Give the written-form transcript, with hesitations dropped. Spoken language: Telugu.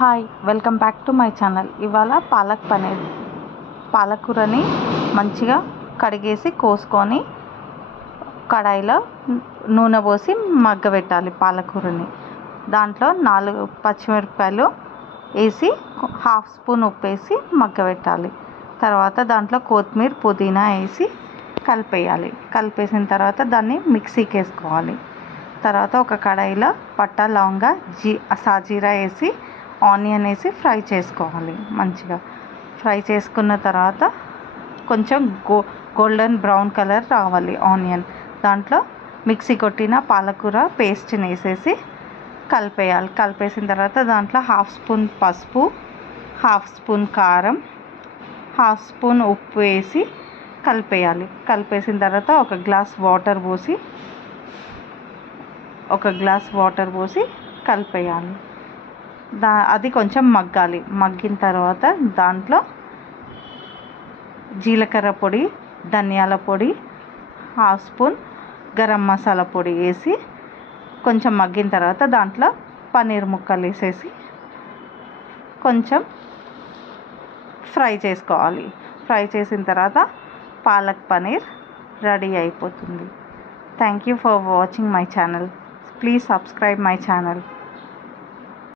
Hi welcome back to my channel. ఇవాళ పాలక్ పనీర్ పాలకూరని మంచిగా కడిగేసి కోసుకొని కడాయిలో నూనె పోసి మగ్గబెట్టాలి. పాలకూరని దాంట్లో 4 పచ్చిమిరపకాయలు వేసి హాఫ్ స్పూన్ ఉప్పు వేసి మగ్గబెట్టాలి. తర్వాత దాంట్లో కొత్తిమీర పుదీనా వేసి కలిపేయాలి. కలిపేసిన తర్వాత దాన్ని మిక్సీకి వేసుకోవాలి. తర్వాత ఒక కడాయిలో పట్టా లవంగా సాజీరా వేసి ఆనియన్ వేసి ఫ్రై చేసుకోవాలి. మంచిగా ఫ్రై చేసుకున్న తర్వాత కొంచెం గోల్డెన్ బ్రౌన్ కలర్ రావాలి ఆనియన్. దాంట్లో మిక్సీ కొట్టిన పాలకూర పేస్ట్ని వేసేసి కలిపేయాలి. కలిపేసిన తర్వాత దాంట్లో హాఫ్ స్పూన్ పసుపు, హాఫ్ స్పూన్ కారం, హాఫ్ స్పూన్ ఉప్పు వేసి కలిపేయాలి. కలిపేసిన తర్వాత ఒక గ్లాస్ వాటర్ పోసి కలిపేయాలి. అది కొంచెం మగ్గాలి. మగ్గిన తర్వాత దాంట్లో జీలకర్ర పొడి, ధనియాల పొడి, హాఫ్ స్పూన్ గరం మసాలా పొడి వేసి కొంచెం మగ్గిన తర్వాత దాంట్లో పన్నీర్ ముక్కలు వేసేసి కొంచెం ఫ్రై చేసుకోవాలి. ఫ్రై చేసిన తర్వాత పాలక్ పనీర్ రెడీ అయిపోతుంది. Thank you for watching my channel. Please subscribe my channel.